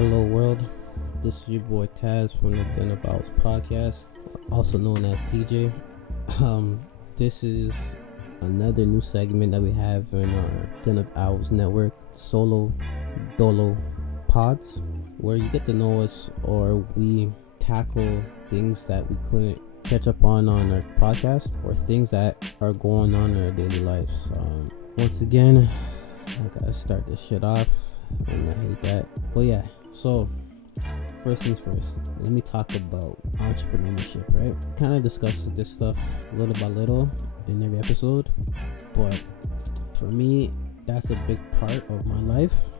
Hello world, this is your boy Taz from the Den of Owls podcast, also known as TJ. This is another new segment that we have in our Den of Owls network, solo Dolo pods, where you get to know us or we tackle things that we couldn't catch up on our podcast or things that are going on in our daily lives. Once again, I gotta start this shit off and I hate that, but yeah. So, first things first, let me talk about entrepreneurship, right? Kind of discuss this stuff little by little in every episode, but for me, that's a big part of my life.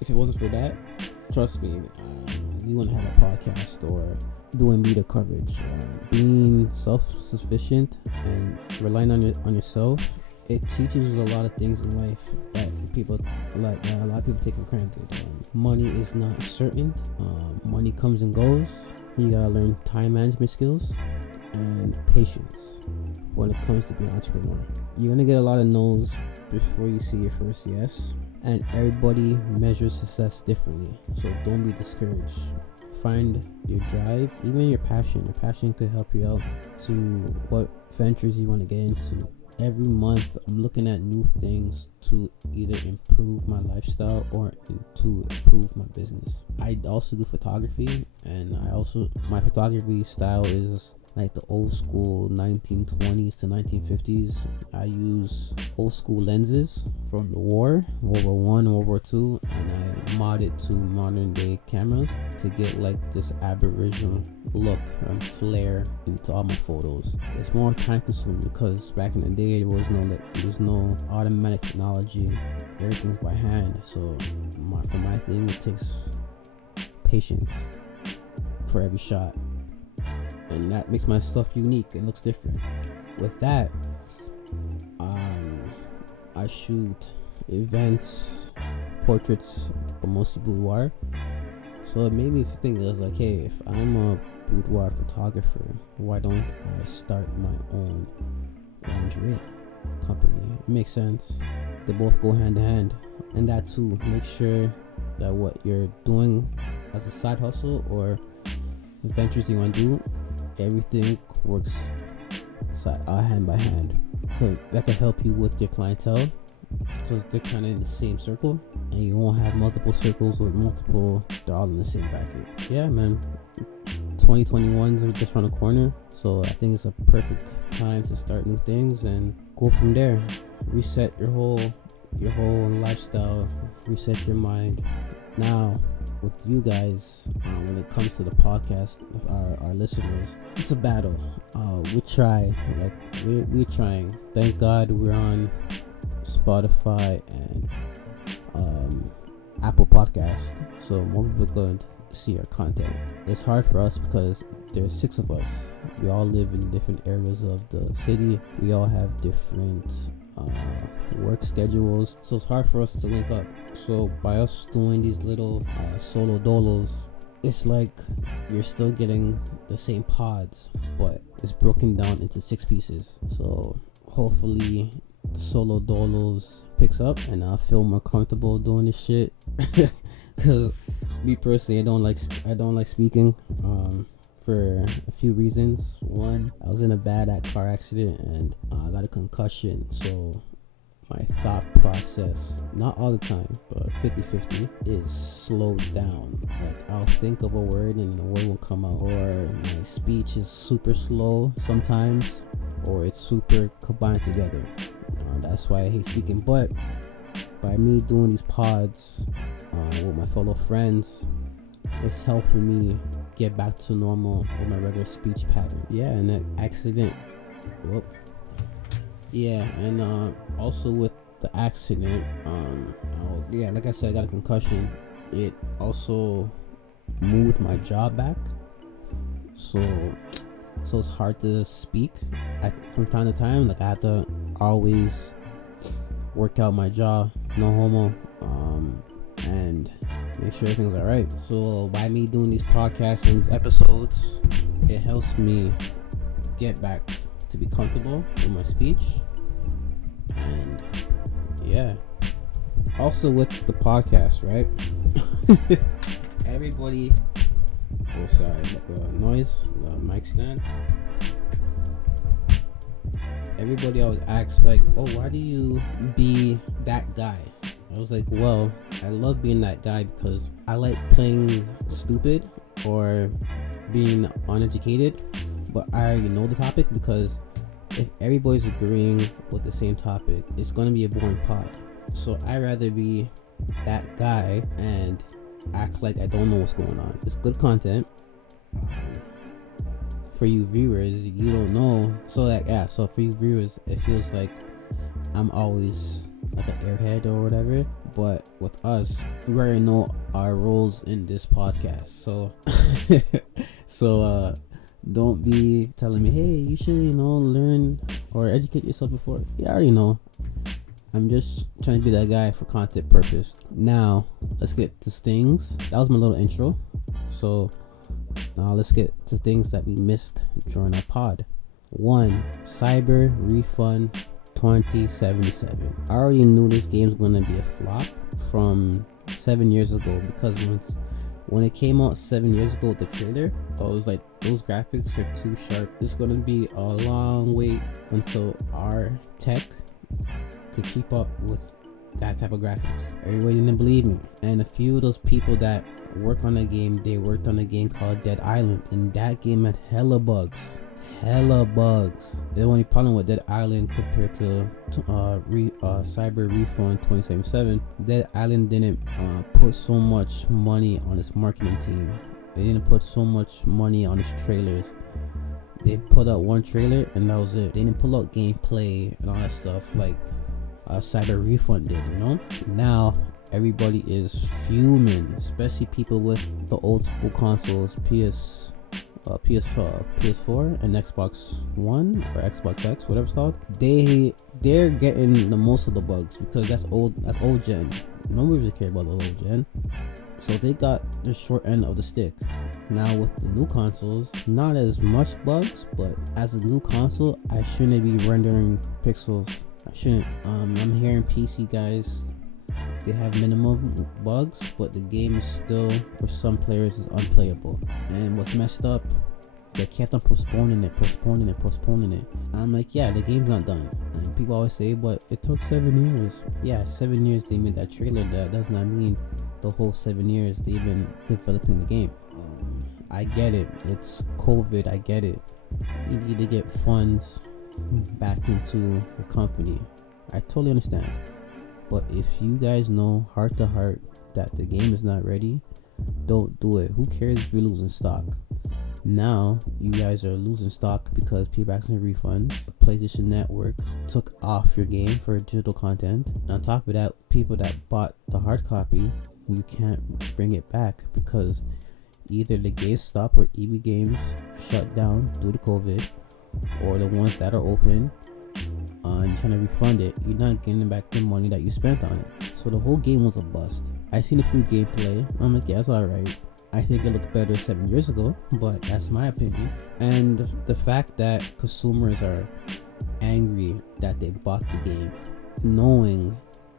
If it wasn't for that, trust me, we wouldn't have a podcast or doing media coverage. Being self-sufficient and relying on yourself, it teaches you a lot of things in life that a lot of people take for granted. Money is not certain. Money comes and goes. You gotta learn time management skills and patience when it comes to being an entrepreneur. You're gonna get a lot of no's before you see your first yes, and everybody measures success differently, so don't be discouraged. Find your drive, even your passion. Your passion could help you out to what ventures you want to get into. Every month I'm looking at new things to either improve my lifestyle or to improve my business. I also do photography, and my photography style is like the old school 1920s to 1950s. I use old school lenses from the war, World War I and World War II, and I mod it to modern day cameras to get like this aboriginal look and flair into all my photos. It's more time consuming because back in the day there's no automatic technology. Everything's by hand. So for my thing, it takes patience for every shot, and that makes my stuff unique. It looks different. With that, I shoot events, portraits, but mostly boudoir. So it made me think, I was like, hey, if I'm a boudoir photographer, why don't I start my own lingerie company? It makes sense. They both go hand in hand. And that too, make sure that what you're doing as a side hustle or ventures you want to do, everything works hand by hand. So that can help you with your clientele, because they're kind of in the same circle, and you won't have multiple circles with they're all in the same bracket. Yeah, man, 2021's just around the corner, so I think it's a perfect time to start new things and go from there. Reset your whole lifestyle, reset your mind. Now with you guys, when it comes to the podcast, our listeners, it's a battle. We're trying. Thank God we're on Spotify and Apple Podcast, so more people going to see our content. It's hard for us because there's 6 of us. We all live in different areas of the city. We all have different work schedules, so it's hard for us to link up. So by us doing these little solo dolos, it's like you're still getting the same pods, but it's broken down into 6 pieces. So hopefully solo dolos picks up and I feel more comfortable doing this shit. Because me personally, I don't like speaking for a few reasons. One, I was in a bad car accident and I got a concussion, so my thought process, not all the time, but 50-50, is slowed down. Like, I'll think of a word and the word won't come out, or my speech is super slow sometimes, or it's super combined together. That's why I hate speaking. But by me doing these pods with my fellow friends, it's helping me get back to normal with my regular speech pattern. Yeah, and that accident. And also with the accident, like I said, I got a concussion. It also moved my jaw back, so it's hard to speak. From time to time, like I have to always work out my jaw, no homo, and make sure everything's alright. So by me doing these podcasts and these episodes, it helps me get back to be comfortable with my speech. And yeah, also with the podcast, right? everybody. Oh, sorry, the noise, the mic stand. Everybody always asks like, oh, why do you be that guy? I was like, well, I love being that guy because I like playing stupid or being uneducated, but I already know the topic, because if everybody's agreeing with the same topic, it's gonna be a boring pod. So I'd rather be that guy and act like I don't know what's going on. It's good content. For you viewers, you don't know. So for you viewers, it feels like I'm always like an airhead or whatever. But with us, we already know our roles in this podcast. So don't be telling me, hey, you should, learn or educate yourself before. Yeah, I already know. I'm just trying to be that guy for content purpose. Now, let's get to things. That was my little intro. So now let's get to things that we missed during our pod. 1. Cyber Refund 2077. I already knew this game's gonna be a flop from 7 years ago, because when it came out 7 years ago with the trailer, I was like, those graphics are too sharp. It's gonna be a long wait until our tech could keep up with that type of graphics. Everybody didn't believe me, and a few of those people that work on the game, they worked on a game called Dead Island, and that game had hella bugs. The only problem with Dead Island compared to Cyber Refund 2077, Dead Island didn't put so much money on its marketing team. They didn't put so much money on its trailers. They put out one trailer and that was it. They didn't pull out gameplay and all that stuff like Cyber Refund did, Now everybody is fuming, especially people with the old school consoles, PS4 and Xbox One or Xbox X, whatever it's called. They're getting the most of the bugs because that's old gen. Nobody really care about the old gen, so they got the short end of the stick. Now with the new consoles, not as much bugs, but as a new console, I shouldn't be rendering pixels. I shouldn't. I'm hearing PC guys, they have minimum bugs, but the game is still, for some players, is unplayable. And what's messed up, they kept on postponing it. I'm like, yeah, the game's not done. And people always say, but it took 7 years. Yeah, 7 years they made that trailer. That does not mean the whole 7 years they've been developing the game. I get it. It's COVID. I get it. You need to get funds back into the company. I totally understand. But if you guys know heart to heart that the game is not ready, don't do it. Who cares if you're losing stock? Now you guys are losing stock because people asking refunds. The PlayStation Network took off your game for digital content. On top of that, people that bought the hard copy, you can't bring it back because either the GameStop or EB Games shut down due to COVID, or the ones that are open and trying to refund it, you're not getting back the money that you spent on it. So the whole game was a bust. I seen a few gameplay. I'm like, yeah, it's alright. I think it looked better 7 years ago, but that's my opinion. And the fact that consumers are angry that they bought the game knowing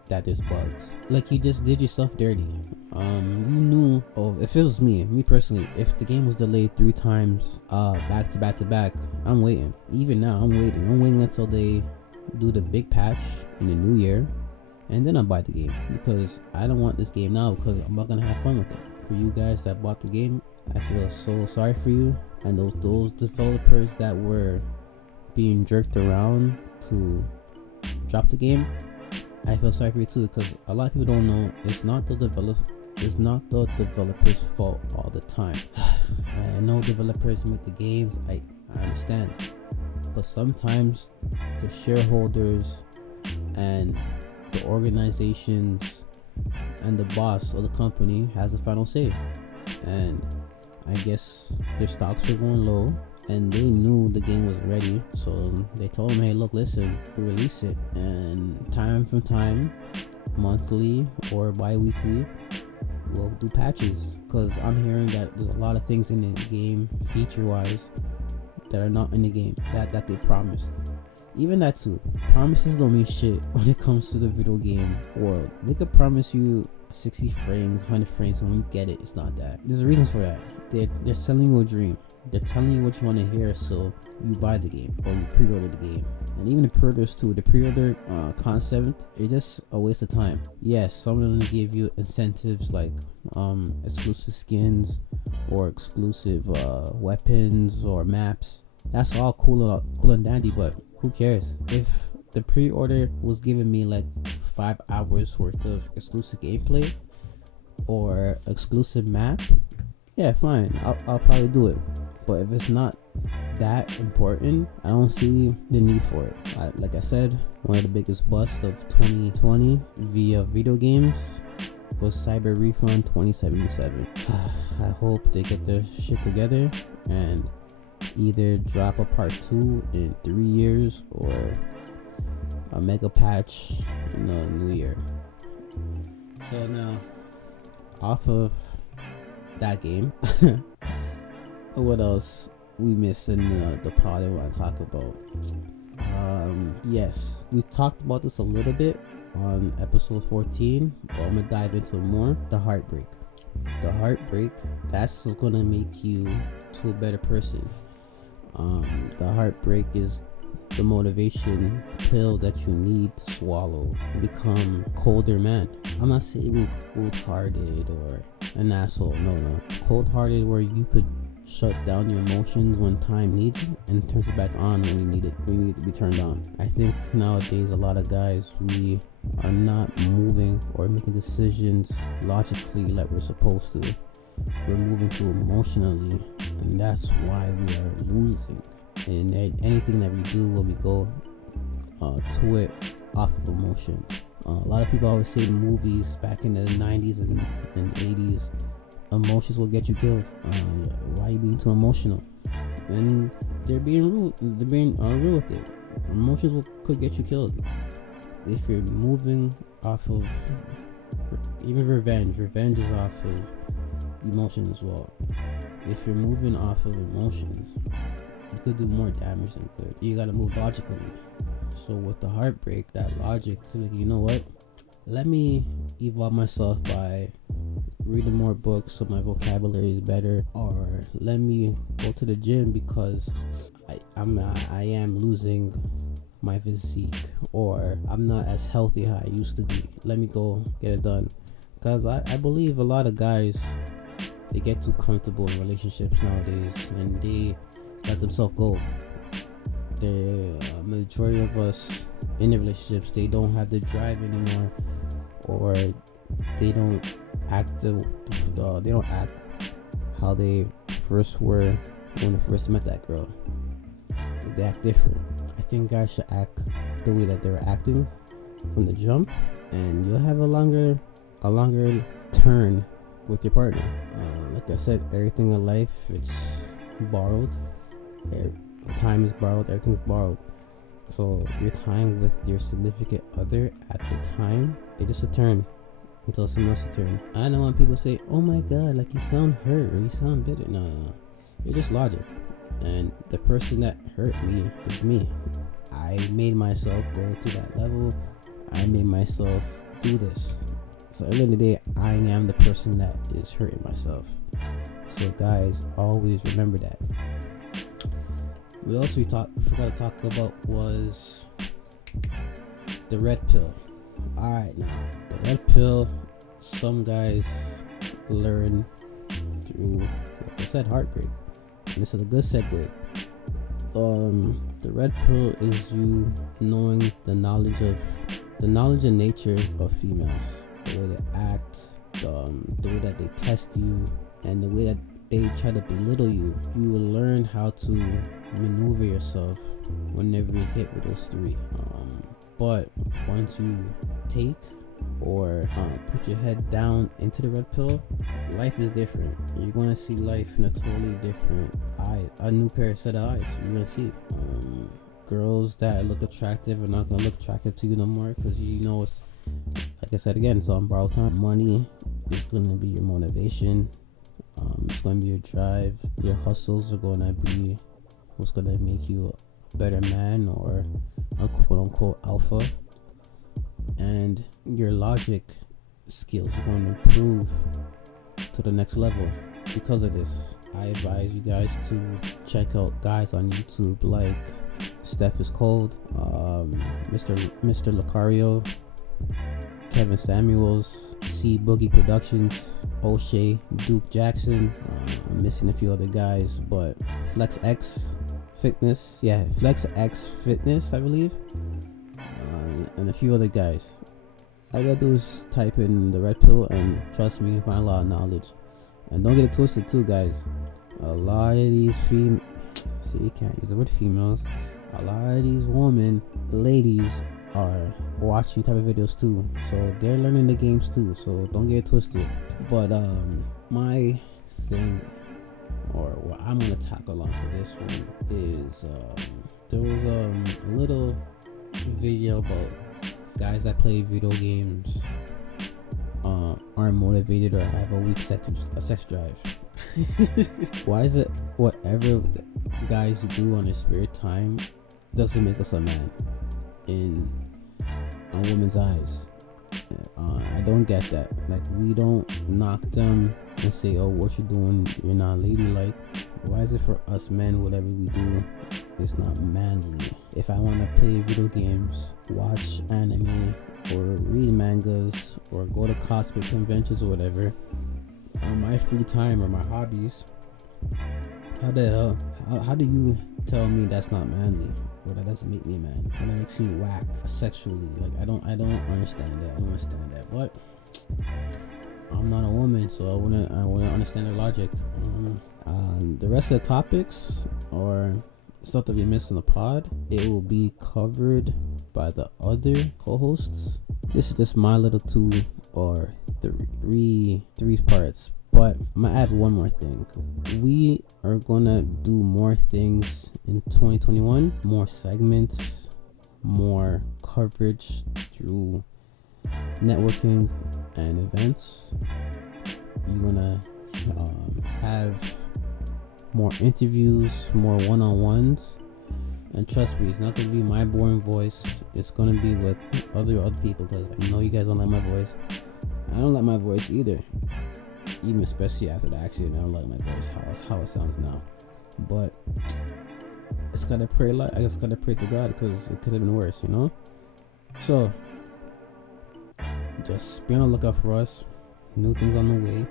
that there's bugs, like you just did yourself dirty. You knew. Oh, if it was me personally, if the game was delayed 3 times back to back, I'm waiting. Even now, I'm waiting until they do the big patch in the new year, and then I'll buy the game, because I don't want this game now, because I'm not gonna have fun with it. For you guys that bought the game, I feel so sorry for you, and those developers that were being jerked around to drop the game, I feel sorry for you too, because a lot of people don't know it's not the developers' fault all the time. I know developers make the games, I understand, but sometimes the shareholders and the organizations and the boss of the company has the final say. And I guess their stocks are going low, and they knew the game was ready, so they told him, hey, look, listen, release it, and time from time, monthly or bi-weekly, we'll do patches. Because I'm hearing that there's a lot of things in the game feature wise that are not in the game that they promised. Even that too. Promises don't mean shit when it comes to the video game world. They could promise you 60 frames, 100 frames, and when you get it, it's not that. There's reasons for that. They're selling you a dream. They're telling you what you want to hear, so you buy the game or you pre-order the game. And even the pre-orders too, the pre-order concept, it's just a waste of time. Yes, some of them give you incentives like exclusive skins or exclusive weapons or maps. That's all cool and dandy, but who cares? If the pre-order was giving me like 5 hours worth of exclusive gameplay or exclusive map, yeah, fine, I'll probably do it. But if it's not that important, I don't see the need for it. Like I said, one of the biggest busts of 2020 via video games was Cyber Refund 2077. I hope they get their shit together and either drop a part 2 in 3 years or a mega patch in the new year. So now, off of that game, what else we missed in the pod I want to talk about? Yes, we talked about this a little bit on episode 14, but I'm gonna dive into it more. The heartbreak, that's gonna make you to a better person. The heartbreak is the motivation pill that you need to swallow to become colder man. I'm not saying being cold-hearted or an asshole. No. Cold-hearted where you could shut down your emotions when time needs it and turns it back on when you need it to be turned on. I think nowadays a lot of guys, we are not moving or making decisions logically like we're supposed to. We're moving too emotionally, and that's why we are losing. And anything that we do when we go to it off of emotion. A lot of people always say in movies back in the 90s and 80s, emotions will get you killed. Why are you being too emotional? And they're being rude. They're being real with it. Emotions could get you killed. If you're moving off of even revenge is off of emotion as well. If you're moving off of emotions, you could do more damage than good. You gotta move logically. So with the heartbreak, that logic to like, you know what? Let me evolve myself by reading more books so my vocabulary is better, or let me go to the gym because I am losing my physique, or I'm not as healthy how I used to be. Let me go get it done. Because I believe a lot of guys, they get too comfortable in relationships nowadays and they let themselves go. The majority of us in the relationships, they don't have the drive anymore, or they don't act they don't act how they first were when they first met that girl. They act different. I think guys should act the way that they were acting from the jump, and you'll have a longer turn with your partner. Like I said, everything in life, it's borrowed. Time is borrowed, everything's borrowed. So your time with your significant other at the time, it's just a turn until someone else's turn. I know when people say, oh my god, like you sound hurt or you sound bitter. No. It's just logic. And the person that hurt me is me. I made myself go to that level. I made myself do this. So at the end of the day, I am the person that is hurting myself. So guys, always remember that. What else we forgot to talk about was the red pill. Alright, now the red pill, some guys learn through, like I said, heartbreak. And this is a good segue. The red pill is you knowing the knowledge and nature of females, the way they act, the way that they test you, and the way that they try to belittle you. You will learn how to maneuver yourself whenever you hit with those three. But once you take or put your head down into the red pill, life is different. You're going to see life in a totally different eye, a new set of eyes. You're going to see girls that look attractive are not going to look attractive to you no more, because you know it's, like I said again, it's on borrowed time. Money is going to be your motivation. It's going to be your drive. Your hustles are going to be what's going to make you a better man or a quote unquote alpha, and your logic skills are going to improve to the next level because of this. I advise you guys to check out guys on YouTube like Steph is Cold, Mr. Lucario, Kevin Samuels, C Boogie Productions, O'Shea, Duke Jackson. I'm missing a few other guys, but Flex X Fitness, I believe, and a few other guys. All you gotta do is type in the red pill, and trust me, you find a lot of knowledge. And don't get it twisted too, guys. A lot of these see, you can't use the word females. A lot of these ladies are watching type of videos too, so they're learning the games too, so don't get it twisted. But my thing, or what I'm gonna tackle on for this one is there was a little video about guys that play video games aren't motivated or have a weak sex drive. Why is it whatever guys do on their spare time doesn't make us a man in a woman's eyes? I don't get that. Like, we don't knock them and say, oh, what you're doing, you're not ladylike. Why is it for us men, whatever we do, it's not manly? If I want to play video games, watch anime, or read mangas, or go to cosplay conventions or whatever, on my free time or my hobbies, how do you tell me that's not manly, or that doesn't make me a man, or that makes me whack sexually? Like, I don't understand that. But I'm not a woman, so I wouldn't understand the logic. The rest of the topics or stuff that we missed in the pod, it will be covered by the other co-hosts. This is just my little 2 or 3 parts. But I'm gonna add one more thing. We are gonna do more things in 2021, more segments, more coverage through networking and events. You're gonna have more interviews, more one-on-ones, and trust me, it's not gonna be my boring voice. It's gonna be with other people, because I know you guys don't like my voice. I don't like my voice either. Even especially after the accident, I don't like my voice, how it sounds now. But I just gotta pray to God, because it could have been worse, you know. So just be on the lookout for us. New things on the way,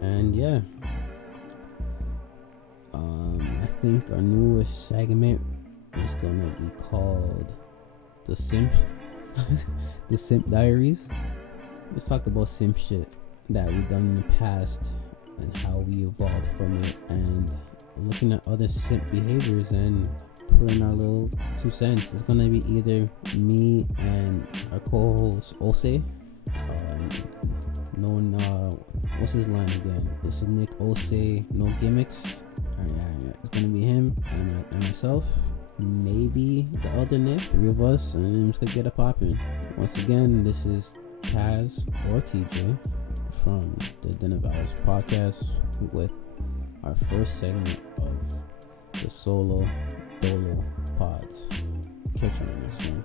and yeah. I think our newest segment is gonna be called the Simp Diaries. Let's talk about simp shit that we've done in the past and how we evolved from it, and looking at other simp behaviors and putting our little 2 cents. It's gonna be either me and our co-host Ose, known what's his line again? This is Nick Ose, no gimmicks. It's gonna be him and myself, maybe the other Nick, 3 of us, and I'm just gonna get it popping. Once again, this is Taz or TJ from the Den of Owls podcast with our first segment of the solo Dolo pods. Catch you on the next one.